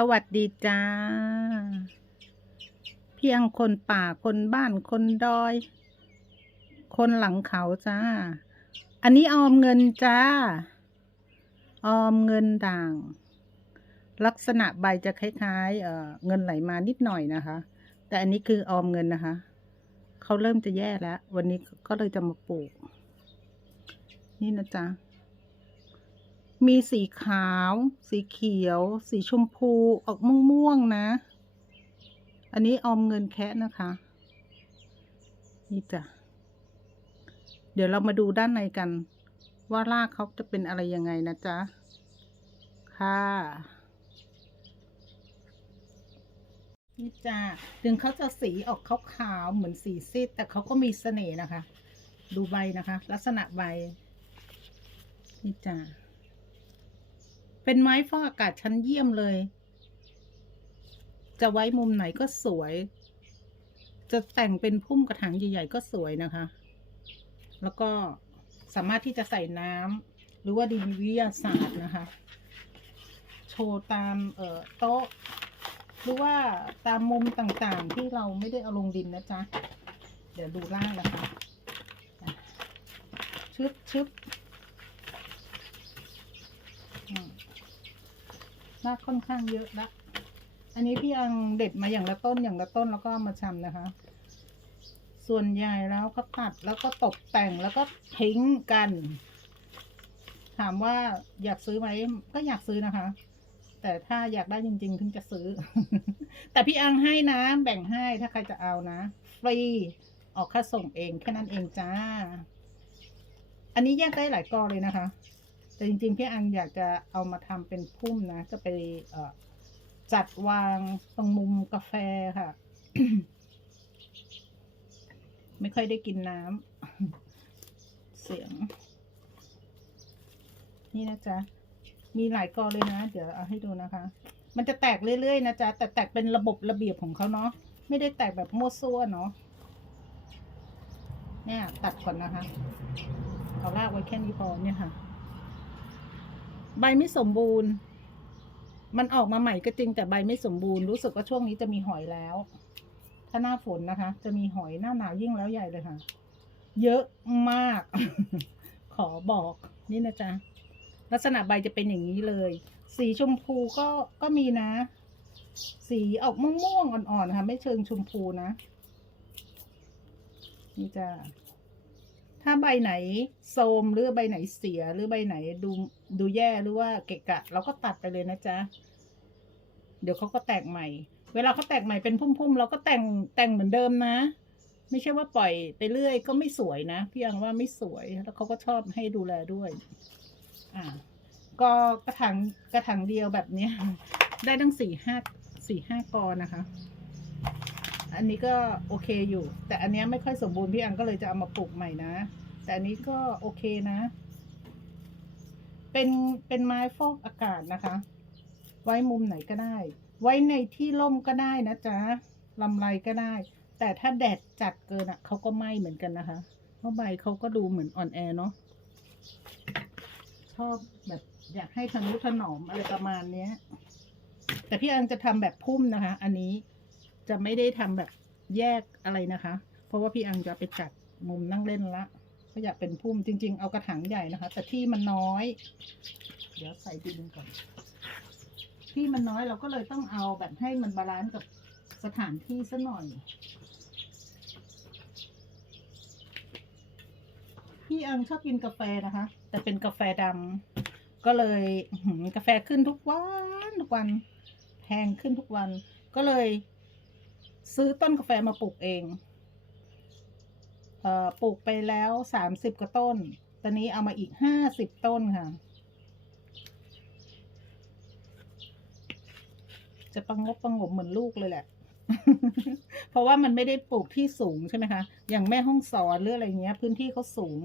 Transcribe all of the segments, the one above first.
สวัสดีจ้า เพียงคนป่าคนบ้านคนดอย คนหลังเขาจ้า อันนี้ออมเงินจ้า ออมเงินด่าง ลักษณะใบจะคล้ายๆเออเงินไหลมานิดหน่อยนะคะ แต่อันนี้คือออมเงินนะคะ เขาเริ่มจะแย่แล้ว วันนี้ก็เลยจะมาปลูก นี่นะจ๊ะ มีสีขาว สีเขียว สีชมพูออกม่วงๆนะ อันนี้ออมเงินแคะนะคะ นี่จ้ะ เดี๋ยวเรามาดูด้านในกัน ว่ารากเขาจะเป็นอะไรยังไงนะจ๊ะ ค่ะนี่จ้ะถึงเขาจะสีออกขาวๆเหมือนสีซีดแต่เขาก็มีเสน่ห์นะคะ ดูใบนะคะ ลักษณะใบนี่จ้ะ เป็นไม้ฟอกอากาศชั้นเยี่ยมเลย จะไว้มุมไหนก็สวย จะแต่งเป็นพุ่มกระถางใหญ่ ๆ ก็สวยนะคะ แล้วก็สามารถที่จะใส่น้ำหรือว่าดินวิทยาศาสตร์นะคะ โชว์ตามเอ่อโต๊ะ หรือว่าตามมุมต่างๆ ที่เราไม่ได้เอาลงดินนะจ๊ะ เดี๋ยวดูล่างนะคะชึบชึบอืม รากค่อนข้างเยอะละอันนี้พี่ยังเด็ดมาอย่างละต้นอย่างละต้นแล้วก็มาชำนะคะ ส่วนใหญ่แล้วก็ตัดแล้วก็ตกแต่งแล้วก็ทิ้งกัน ถามว่าอยากซื้อไหมก็อยากซื้อนะคะ แต่ถ้าอยากได้จริง ๆ ถึงจะซื้อ แต่พี่อังให้นะ แบ่งให้ถ้าใครจะเอานะฟรีออกค่าส่งเองแค่นั้นเองจ้า อันนี้แยกได้หลายกอเลยนะคะ แต่จริงๆพี่อังอยากจะเอามาทำเป็นพุ่มนะ จะไปเอจัดวางตรงมุมกาแฟค่ะ ไม่ค่อยได้กินน้ำเสียง นี่นะจ๊ะ มีหลายกอเลยนะ เดี๋ยวเอาให้ดูนะคะ มันจะแตกเรื่อยๆนะจ๊ะ แต่แตกเป็นระบบระเบียบของเขาเนาะไม่ได้แตกแบบมั่วซั่วเนาะเนี่ยตัดก่อนนะคะเอาลากไว้แค่นี้พอเนี่ยค่ะ ใบไม่สมบูรณ์ มันออกมาใหม่ก็จริงแต่ใบไม่สมบูรณ์รู้สึกว่าช่วงนี้จะมีหอยแล้ว ถ้าหน้าฝนนะคะ จะมีหอยหน้าหนาวยิ่งแล้วใหญ่เลยค่ะ เยอะมาก ขอบอกนี่นะจ๊ะลักษณะใบจะเป็นอย่างนี้เลย สีชมพูก็ก็มีนะ สีออกม่วงๆอ่อนๆค่ะ ไม่เชิงชมพูนะ นี่จ้ะ ถ้าใบไหนโทรมหรือใบไหนเสียหรือใบไหนดูดูแย่หรือว่าเกะกะ เราก็ตัดไปเลยนะจ๊ะ เดี๋ยวเขาก็แตกใหม่ เวลาเขาแตกใหม่เป็นพุ่มๆเราก็แต่งแต่งเหมือนเดิมนะ ไม่ใช่ว่าปล่อยไปเรื่อยก็ไม่สวยนะพี่ยังว่าไม่สวยแล้วเขาก็ชอบให้ดูแลด้วย อ่า ก็กระถางกระถางเดียวแบบเนี้ยได้ตั้งสี่ห้าสี่ห้ากอนะคะ อันนี้ก็โอเคอยู่ แต่อันนี้ไม่ค่อยสมบูรณ์พี่อังก็เลยจะเอามาปลูกใหม่นะ แต่อันนี้ก็โอเคนะ เป็นเป็นไม้ฟอกอากาศนะคะ ไว้มุมไหนก็ได้ ไว้ในที่ร่มก็ได้นะจ๊ะลำไรก็ได้ แต่ถ้าแดดจัดเกินอะเขาก็ไหม้เหมือนกันนะคะเพราะใบเขาก็ดูเหมือนอ่อนแอเนาะชอบแบบอยากให้ทะนุถนอมอะไรประมาณเนี้ย แต่พี่อังจะทำแบบพุ่มนะคะ อันนี้ จะไม่ได้ทำแบบแยกอะไรนะคะ เพราะว่าพี่อังจะไปจัดมุมนั่งเล่นละก็อยากเป็นพุ่มจริง ๆ เอากระถางใหญ่นะคะ แต่ที่มันน้อย เดี๋ยวใส่ดินก่อนที่มันน้อยเราก็เลยต้องเอาแบบให้มันบาลานซ์กับสถานที่ซะหน่อย พี่อังชอบกินกาแฟนะคะ แต่เป็นกาแฟดำก็เลยกาแฟขึ้นทุกวันทุกวันแพงขึ้นทุกวันก็เลย ซื้อต้นกาแฟมาปลูกเองเอ่อปลูกไปแล้วสามสิบกว่าต้น ตอนนี้เอามาอีกห้าสิบต้นค่ะ จะประงบประงมเหมือนลูกเลยแหละ เพราะว่ามันไม่ได้ปลูกที่สูงใช่ไหมคะ อย่างแม่ห้องสอนหรืออะไรเงี้ย พื้นที่เขาสูง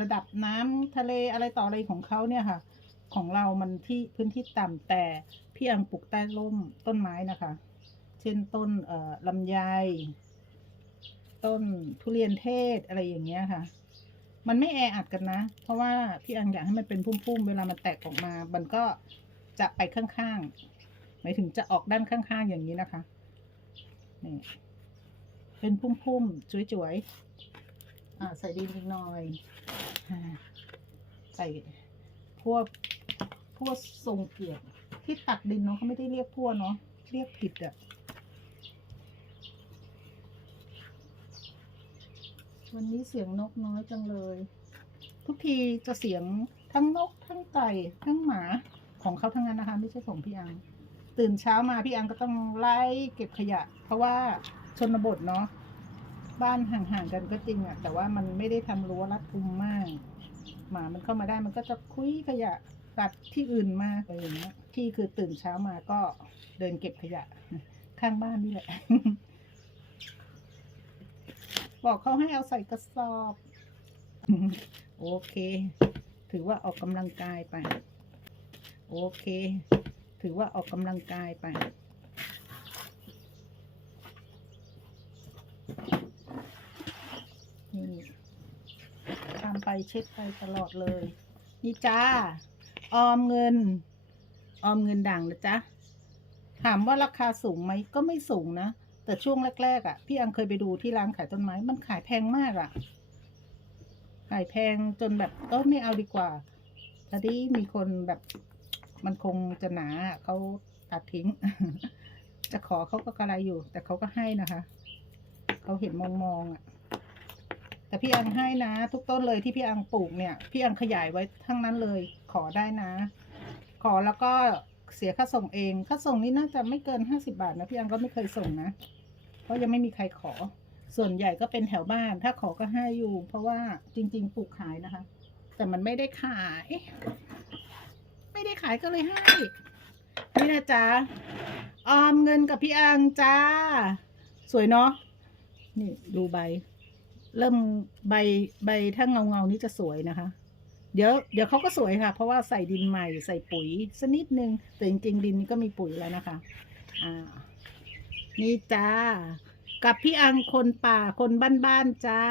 ระดับน้ำทะเลอะไรต่ออะไรของเขาเนี่ยค่ะ ของเรามันที่พื้นที่ต่ำแต่พี่อังปลูกใต้ร่มต้นไม้นะคะ เช่นต้นเอ่อลำไย ต้นทุเรียนเทศอะไรอย่างเงี้ยค่ะ มันไม่แออัดกันนะ เพราะว่าพี่อังอยากให้มันเป็นพุ่มๆ เวลามันแตกออกมา มันก็จะไปข้างๆ หมายถึงจะออกด้านข้างๆ อย่างนี้นะคะ นี่ เป็นพุ่มๆจุ๋ยๆ อ่าใส่ดินอีกหน่อย ใส่พวกพวกทรงเกียรติที่ตักดินเนาะเขาไม่ได้เรียกพวกเนาะเรียกผิดอะ วันนี้เสียงนกน้อยจังเลย ทุกทีจะเสียงทั้งนกทั้งไก่ทั้งหมาของเขาทั้งนั้นนะคะ ไม่ใช่ของพี่อัง ตื่นเช้ามาพี่อังก็ต้องไล่เก็บขยะ เพราะว่าชนบทเนาะบ้านห่างๆกันก็จริงอะแต่ว่ามันไม่ได้ทำรั้วรัดกุมมาก หมามันเข้ามาได้มันก็จะคุยขยะตัดที่อื่นมาอะไรอย่างเงี้ยที่คือตื่นเช้ามาก็เดินเก็บขยะ ข้างบ้านนี่แหละ บอกเขาให้เอาใส่กระสอบ โอเค ถือว่าออกกำลังกายไป โอเค ถือว่าออกกำลังกายไป นี่ทำไปเช็ดไปตลอดเลย นี่จ้า ออมเงิน ออมเงินด่างนะจ๊ะ ถามว่าราคาสูงไหม ก็ไม่สูงนะ แต่ช่วงแรกๆอะ่ะ พี่อังเคยไปดูที่ร้านขายต้นไม้ มันขายแพงมากอะ่ะ ขายแพงจนแบบก็ไม่เอาดีกว่าตอนนี้มีคนแบบมันคงจะหนาเขาตัดทิ้ง จะขอเขาก็กระไรอยู่ แต่เขาก็ให้นะคะเขาเห็นมองมองๆอะ แต่พี่อังให้นะ ทุกต้นเลยที่พี่อังปลูกเนี่ย พี่อังขยายไว้ทั้งนั้นเลย ขอได้นะ ขอแล้วก็เสียค่าส่งเอง ค่าส่งนี่น่าจะไม่เกินห้าสิบาทนะพี่อังก็ไม่เคยส่งนะ เพราะยังไม่มีใครขอ ส่วนใหญ่ก็เป็นแถวบ้าน ถ้าขอก็ให้อยู่ เพราะว่าจริง ๆ ปลูกขายนะคะ แต่มันไม่ได้ขาย ไม่ได้ขายก็เลยให้ นี่นะจ๊ะ ออมเงินกับพี่อังจ้า สวยเนาะ นี่ดูใบ เริ่มใบใบถ้าเงาเงานี้จะสวยนะคะ เดี๋ยวเดี๋ยวเขาก็สวยค่ะ เพราะว่าใส่ดินใหม่ใส่ปุ๋ยสักนิดนึง แต่จริงๆดินนี่ก็มีปุ๋ยแล้วนะคะ อ่า นี่จ้า กับพี่อังคนป่าคนบ้านๆจ้า